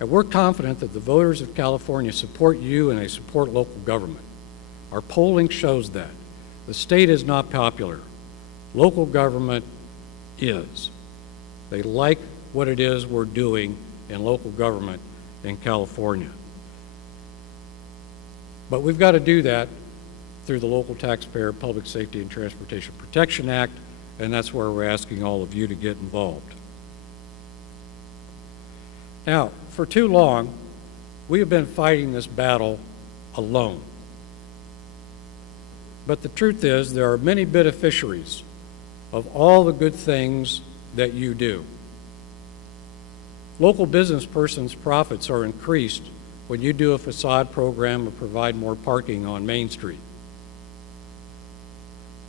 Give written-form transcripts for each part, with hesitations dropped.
And we're confident that the voters of California support you and they support local government. Our polling shows that. The state is not popular. Local government is. They like what it is we're doing in local government in California. But we've got to do that through the Local Taxpayer Public Safety and Transportation Protection Act, and that's where we're asking all of you to get involved. Now, for too long, we have been fighting this battle alone. But the truth is, there are many beneficiaries of all the good things that you do. Local business persons' profits are increased when you do a facade program or provide more parking on Main Street.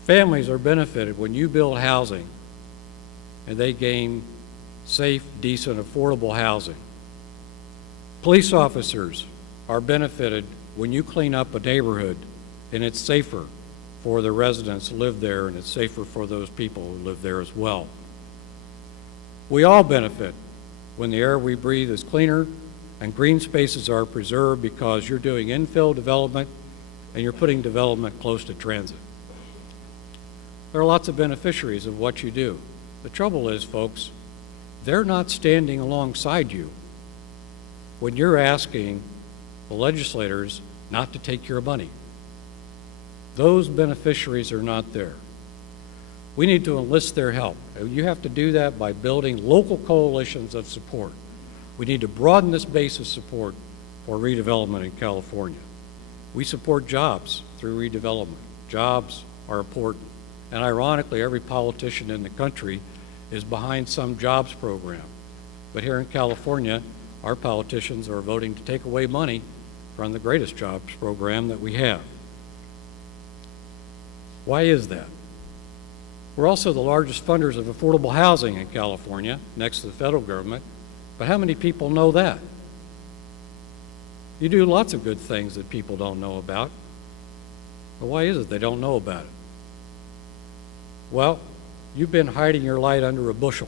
Families are benefited when you build housing and they gain safe, decent, affordable housing. Police officers are benefited when you clean up a neighborhood and it's safer for the residents who live there and it's safer for those people who live there as well. We all benefit when the air we breathe is cleaner and green spaces are preserved because you're doing infill development and you're putting development close to transit. There are lots of beneficiaries of what you do. The trouble is, folks, they're not standing alongside you when you're asking the legislators not to take your money. Those beneficiaries are not there. We need to enlist their help. You have to do that by building local coalitions of support. We need to broaden this base of support for redevelopment in California. We support jobs through redevelopment. Jobs are important. And ironically, every politician in the country is behind some jobs program. But here in California, our politicians are voting to take away money from the greatest jobs program that we have. Why is that? We're also the largest funders of affordable housing in California, next to the federal government. But how many people know that? You do lots of good things that people don't know about. But why is it they don't know about it? Well, you've been hiding your light under a bushel.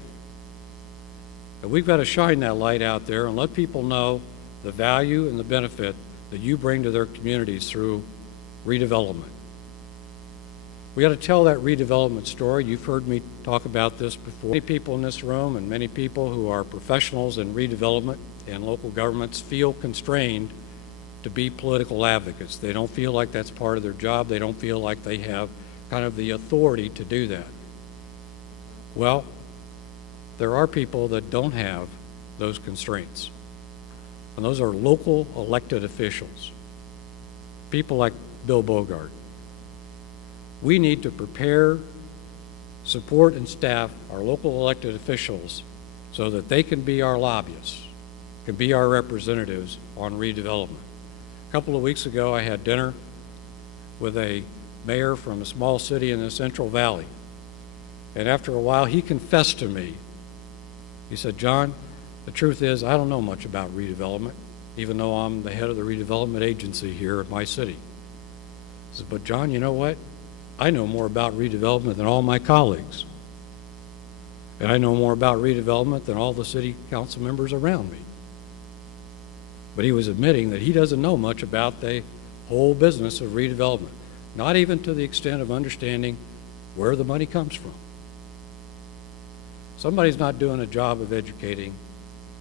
And we've got to shine that light out there and let people know the value and the benefit that you bring to their communities through redevelopment. We got to tell that redevelopment story. You've heard me talk about this before. Many people in this room and many people who are professionals in redevelopment and local governments feel constrained to be political advocates. They don't feel like that's part of their job. They don't feel like they have kind of the authority to do that. Well, there are people that don't have those constraints. And those are local elected officials. People like Bill Bogart. We need to prepare, support, and staff our local elected officials so that they can be our lobbyists, can be our representatives on redevelopment. A couple of weeks ago, I had dinner with a mayor from a small city in the Central Valley. And after a while, he confessed to me. He said, "John, the truth is I don't know much about redevelopment, even though I'm the head of the redevelopment agency here at my city." He said, "But John, you know what? I know more about redevelopment than all my colleagues. And I know more about redevelopment than all the city council members around me." But he was admitting that he doesn't know much about the whole business of redevelopment, not even to the extent of understanding where the money comes from. Somebody's not doing a job of educating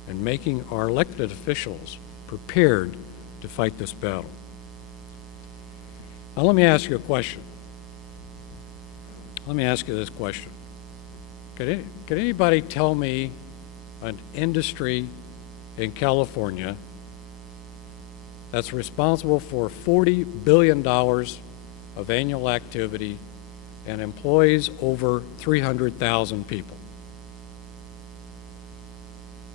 and making our elected officials prepared to fight this battle. Now let me ask you a question. Let me ask you this question. Could anybody tell me an industry in California that's responsible for $40 billion of annual activity and employs over 300,000 people?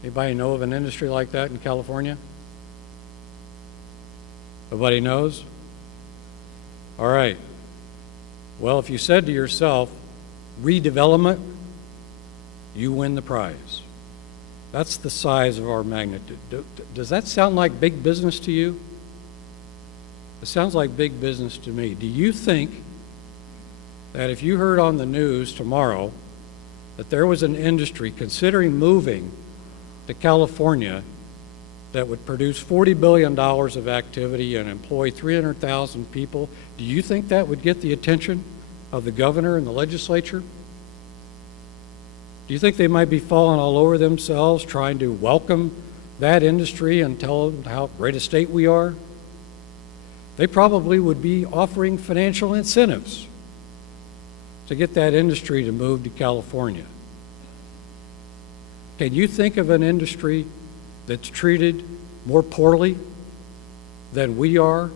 Anybody know of an industry like that in California? Nobody knows? All right. Well, if you said to yourself, redevelopment, you win the prize. That's the size of our magnitude. Does that sound like big business to you? It sounds like big business to me. Do you think that if you heard on the news tomorrow that there was an industry considering moving to California that would produce $40 billion of activity and employ 300,000 people, do you think that would get the attention of the governor and the legislature? Do you think they might be falling all over themselves trying to welcome that industry and tell them how great a state we are? They probably would be offering financial incentives to get that industry to move to California. Can you think of an industry that's treated more poorly than we are?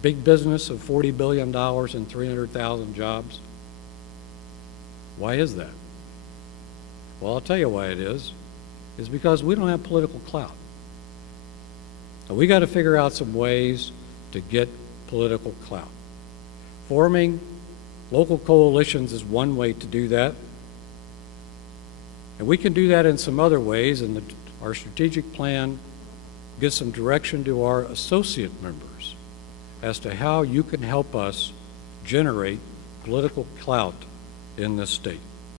Big business of $40 billion and 300,000 jobs. Why is that? Well, I'll tell you why it is. It's because we don't have political clout. And we got to figure out some ways to get political clout. Forming local coalitions is one way to do that. And we can do that in some other ways, and our strategic plan gives some direction to our associate members as to how you can help us generate political clout in this state.